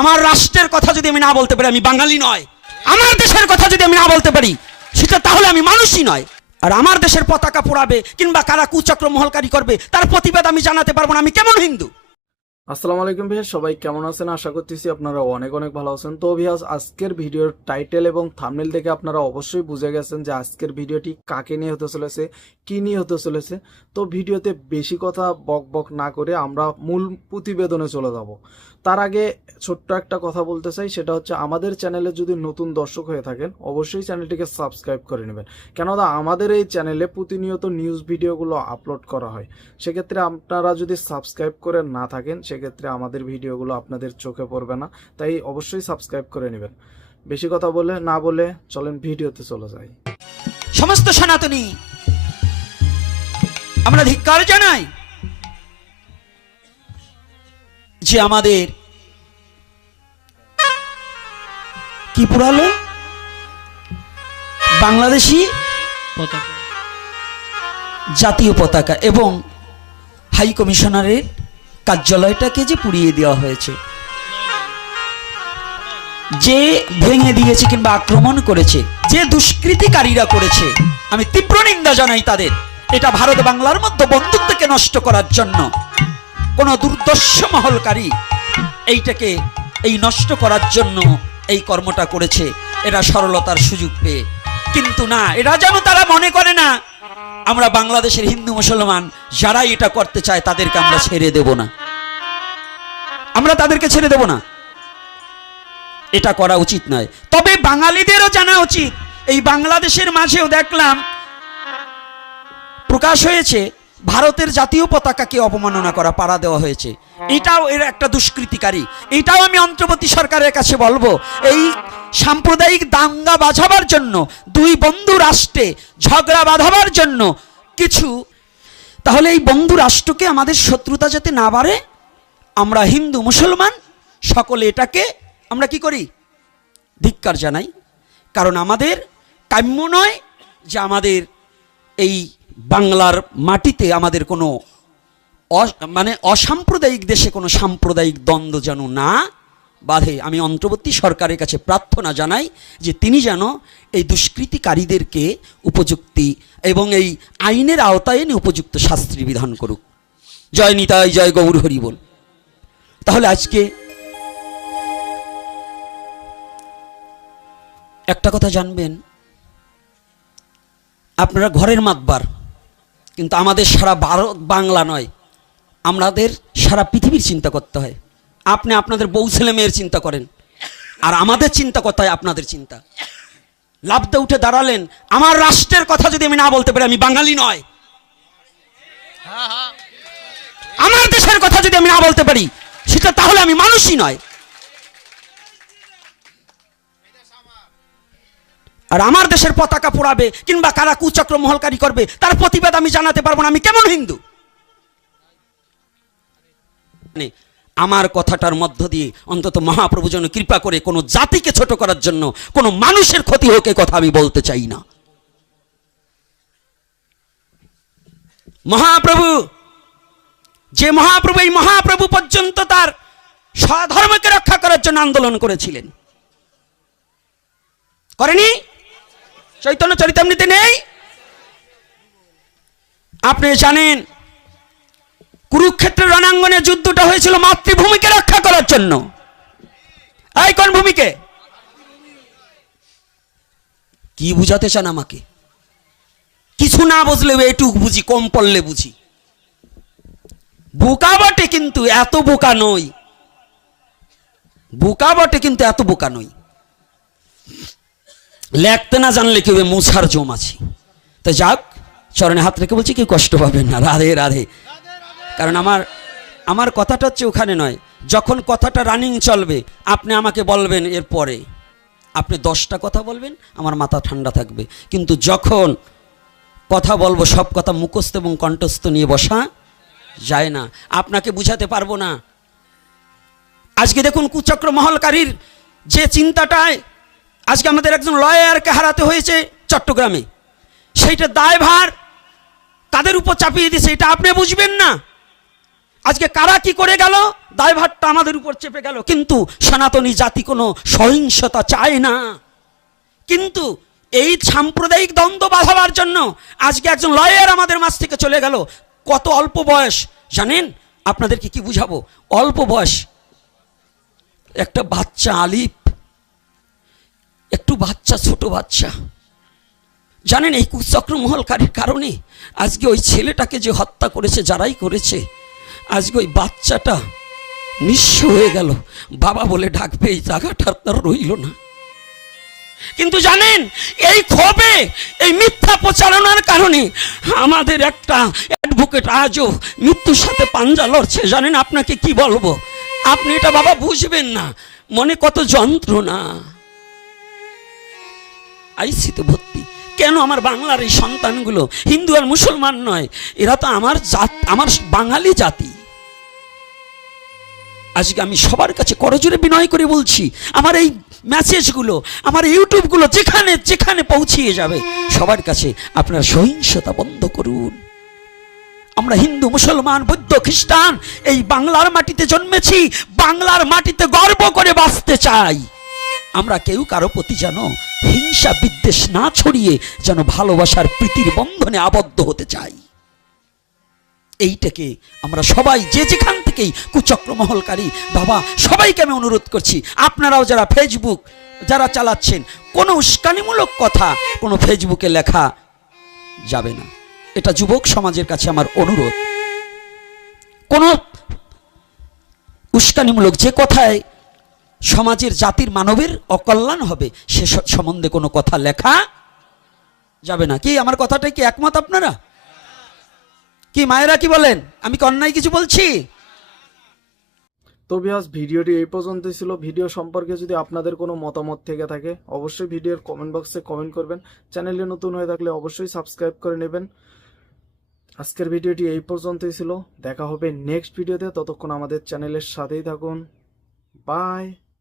আমার রাষ্ট্রের কথা যদি আমি না বলতে পারি, আমি বাঙালি নয়। আমার দেশের কথা যদি আমি না বলতে পারি, সেটা তাহলে আমি মানুষই নয়। আর আমার দেশের পতাকা পোড়াবে কিংবা কারা কুচক্র মহলকারী করবে, তার প্রতিবাদ আমি জানাতে পারব না। আমি কেমন হিন্দু? আসসালামু আলাইকুম ভাইয়া, সবাই কেমন আছেন? আশা করতেছি আপনারা অনেক অনেক ভালো আছেন। তো ভিয়াস আজকের ভিডিওর টাইটেল এবং থাম্বনেল দেখে আপনারা অবশ্যই বুঝে গেছেন যে আজকের ভিডিওটি কাকে নিয়ে হতে চলেছে, কি নিয়ে হতে চলেছে। তো ভিডিওতে বেশি কথা বক বক না করে আমরা মূল প্রতিবেদনে চলে যাব। তার আগে ছোট্ট একটা কথা বলতে চাই, সেটা হচ্ছে আমাদের চ্যানেলে যদি নতুন দর্শক হয়ে থাকেন, অবশ্যই চ্যানেলটিকে সাবস্ক্রাইব করে নেবেন। কেননা আমাদের এই চ্যানেলে প্রতিনিয়ত নিউজ ভিডিওগুলো আপলোড করা হয়। সেক্ষেত্রে আপনারা যদি সাবস্ক্রাইব করে না থাকেন সেক্ষেত্রে আমাদের ভিডিওগুলো আপনাদের চোখে পড়বে না তাই অবশ্যই সাবস্ক্রাইব করে নেবেন। বেশি কথা বলে না বলে চলেন ভিডিওতে চলে যাই। সমস্ত সনাতনী আমরা ধিক্কার জানাই যে আমাদের কি পুরালো? বাংলাদেশি জাতীয় পতাকা এবং হাই কমিশনারের কার্যালয়টাকে যে পুড়িয়ে দেওয়া হয়েছে। যে ভেঙে দিয়েছে কিংবা আক্রমণ করেছে, যে দুষ্কৃতিকারীরা করেছে, আমি তীব্র নিন্দা জানাই তাদের। এটা ভারত বাংলার মধ্যে বন্ধুত্বকে নষ্ট করার জন্য। কোন দুর্দর্শ মহলকারী এইটাকে, এই নষ্ট করার জন্য এই কর্মটা করেছে। এরা সরলতার সুযোগ পেয়ে। কিন্তু না, এরা যেন তারা মনে করে না, আমরা বাংলাদেশের হিন্দু মুসলমান, যারাই এটা করতে চায় তাদেরকে আমরা ছেড়ে দেব না। আমরা তাদেরকে ছেড়ে দেব না। এটা করা উচিত নয়। তবে বাঙালিদেরও জানা উচিত। এই বাংলাদেশের মাঝেও দেখলাম, প্রকাশ হয়েছে, ভারতের জাতীয় পতাকাকে অপমাননা করা, পাড়া দেওয়া হয়েছে। এটাও এর একটা দুষ্কৃতিকারী। এটাও আমি অন্তর্বর্তী সরকারের কাছে বলব, এই সাম্প্রদায়িক দাঙ্গা বাঁধাবার জন্য, দুই বন্ধু রাষ্ট্রে ঝগড়া বাঁধাবার জন্য কিছু, তাহলে এই বন্ধু রাষ্ট্রকে আমাদের শত্রুতা যাতে না বাড়ে? আমরা হিন্দু মুসলমান, সকলে এটাকে আমরা কি করি? ধিক্কার জানাই। কারণ আমাদের কাম্য নয় যে আমাদের এই বাংলার মাটিতে আমাদের কোনো মানে অসাম্প্রদায়িক দেশে কোনো সাম্প্রদায়িক দ্বন্দ্ব যেন না বাধে। আমি অন্তর্বর্তী সরকারের কাছে প্রার্থনা জানাই যে তিনি যেন এই দুষ্কৃতিকারীদেরকে উপযুক্তি এবং এই আইনের আওতায় উপযুক্ত শাস্ত্রী বিধান করুক। জয় নিতাই, জয় গৌর, হরি বল। তাহলে আজকে একটা কথা জানবেন। আপনারা ঘরের মাতবার, কিন্তু আমাদের সারা ভারত, বাংলা নয়, আমাদের সারা পৃথিবীর চিন্তা করতে হয়। আপনি আপনাদের বউ, ছেলে, মেয়ের চিন্তা করেন, আর আমাদের চিন্তা হয় আপনাদের চিন্তা। লাভতে উঠে দাঁড়ালেন, আমার রাষ্ট্রের কথা যদি আমি না বলতে পারি, আমি বাঙালি নয়। আমার দেশের কথা যদি আমি না বলতে পারি সেটা তাহলে আমি মানুষই নয়। আর আমার দেশের পতাকা পোড়াবে কিংবা কারা কুচক্র মহলকারী করবে, তার প্রতিবাদ আমি জানাতে পারব না। আমি কেমন হিন্দু? মানে আমার কথাটার মধ্য দিয়ে অন্তত মহাপ্রভু যেন কৃপা করে কোনো জাতিকে ছোট করার জন্য কোনো মানুষের ক্ষতি হোক, এ কথা আমি বলতে চাই না। মহাপ্রভু! যে মহাপ্রভু, এই মহাপ্রভু পর্যন্ত তার স্বধর্মকে রক্ষা করার জন্য আন্দোলন করেছিলেন। করেনি? চৈতন্য চরিতামৃতে নেই? আপনি জানেন, কুরুক্ষেত্রের রণাঙ্গনে যুদ্ধটা হয়েছিল মাতৃভূমিকে রক্ষা করার জন্য। এই কোন ভূমিকে? কি বুঝাতে চান আমাকে? কিছু না বুঝলে এটুক বুঝি, কম পড়লে বুঝি। বোকা বটে কিন্তু এত বোকা নই। বোকা বটে কিন্তু এত বোকা নই। লেখতে না জানলে কেউ মুছার জম আছে। তো যাক, চরণে হাত রেখে বলছি কেউ কষ্ট পাবেন না। রাধে রাধে। কারণ আমার আমার কথাটা হচ্ছে ওখানে নয়। যখন কথাটা রানিং চলবে, আপনি আমাকে বলবেন এর পরে আপনি দশটা কথা বলবেন, আমার মাথা ঠান্ডা থাকবে। কিন্তু যখন কথা বলব, সব কথা মুখস্থ এবং কণ্ঠস্থ নিয়ে বসা যায় না। আপনাকে বুঝাতে পারব না। আজকে দেখুন কুচক্র মহলকারীর যে চিন্তাটায় আজকে আমাদের একজন লয়ারকে হারাতে হয়েছে চট্টগ্রামে। সেইটা দায়ভার তাদের উপর চাপিয়ে দিয়েছে, এটা আপনি বুঝবেন না। আজকে কারা কি করে গেল? দায়ভারটা আমাদের উপর চেপে গেল। কিন্তু সনাতনী জাতি কোনো সহিংসতা চায় না। কিন্তু এই সাম্প্রদায়িক দ্বন্দ্ব বাঁধাবার জন্য আজকে একজন লয়ার আমাদের মাছ থেকে চলে গেল। কত অল্প বয়স, জানেন? আপনাদেরকে কি বুঝাবো? অল্প বয়স। একটা বাচ্চা আলিপ একটু বাচ্চা, ছোট বাচ্চা। জানেন এই কুচক্রমহলকারীর কারণে আজকে ওই ছেলেটাকে যে হত্যা করেছে, যারাই করেছে, আজকে ওই বাচ্চাটা নিঃস্ব হয়ে গেল। বাবা বলে, ডাকবে, এই জায়গাটা তার রইল না। কিন্তু জানেন, এই ক্ষোভে, এই মিথ্যা প্রচারণার কারণে আমাদের একটা অ্যাডভোকেট আজও মৃত্যুর সাথে পাঞ্জা লড়ছে। জানেন আপনাকে কি বলব? আপনি এটা বাবা বুঝবেন না। মনে কত যন্ত্রণা। আইসিতে ভর্তি। কেন আমার বাংলার এই সন্তানগুলো হিন্দু আর মুসলমান নয়? এরা তো আমার জাত, আমার বাঙালি জাতি। আজকে আমি সবার কাছে করজোরে বিনয় করে বলছি, আমার এই মেসেজগুলো আমার ইউটিউবগুলো যেখানে যেখানে পৌঁছিয়ে যাবে, সবার কাছে আপনার সহিংসতা বন্ধ করুন। আমরা হিন্দু, মুসলমান, বৌদ্ধ, খ্রিস্টান, এই বাংলার মাটিতে জন্মেছি, বাংলার মাটিতে গর্ব করে বাঁচতে চাই। আমরা কেউ কারও প্রতি যেন হিংসা, বিদ্বেষ না ছড়িয়ে যেন ভালোবাসার প্রীতির বন্ধনে আবদ্ধ হতে চাই। এইটাকে আমরা সবাই যে যেখান থেকেই কুচক্রমহলকারী। বাবা, সবাইকে আমি অনুরোধ করছি, আপনারাও যারা ফেসবুক যারা চালাচ্ছেন, কোনো উস্কানিমূলক কথা কোনো ফেসবুকে লেখা যাবে না। এটা যুবক সমাজের কাছে আমার অনুরোধ। কোনো উস্কানিমূলক যে কথায় সমাজের জাতির মানবের অকল্যাণ হবে সে সম্বন্ধে কোনো কথা লেখা যাবে না। কি, আমার কথাটাই কি একমত আপনারা? কি, মায়েরা কি বলেন? আমি কি অন্যায় কিছু বলছি? তো বিহাস ভিডিওটি এই পর্যন্তই ছিল। ভিডিও সম্পর্কে যদি আপনাদের কোনো মতামত থেকে থাকে, অবশ্যই ভিডিওর কমেন্ট বক্সে কমেন্ট করবেন। চ্যানেলে নতুন হয়ে থাকলে অবশ্যই সাবস্ক্রাইব করে নেবেন। আজকের ভিডিওটি এই পর্যন্তই ছিল। দেখা হবে নেক্সট ভিডিওতে ততক্ষণ আমাদের চ্যানেলের সাথেই থাকুন। বাই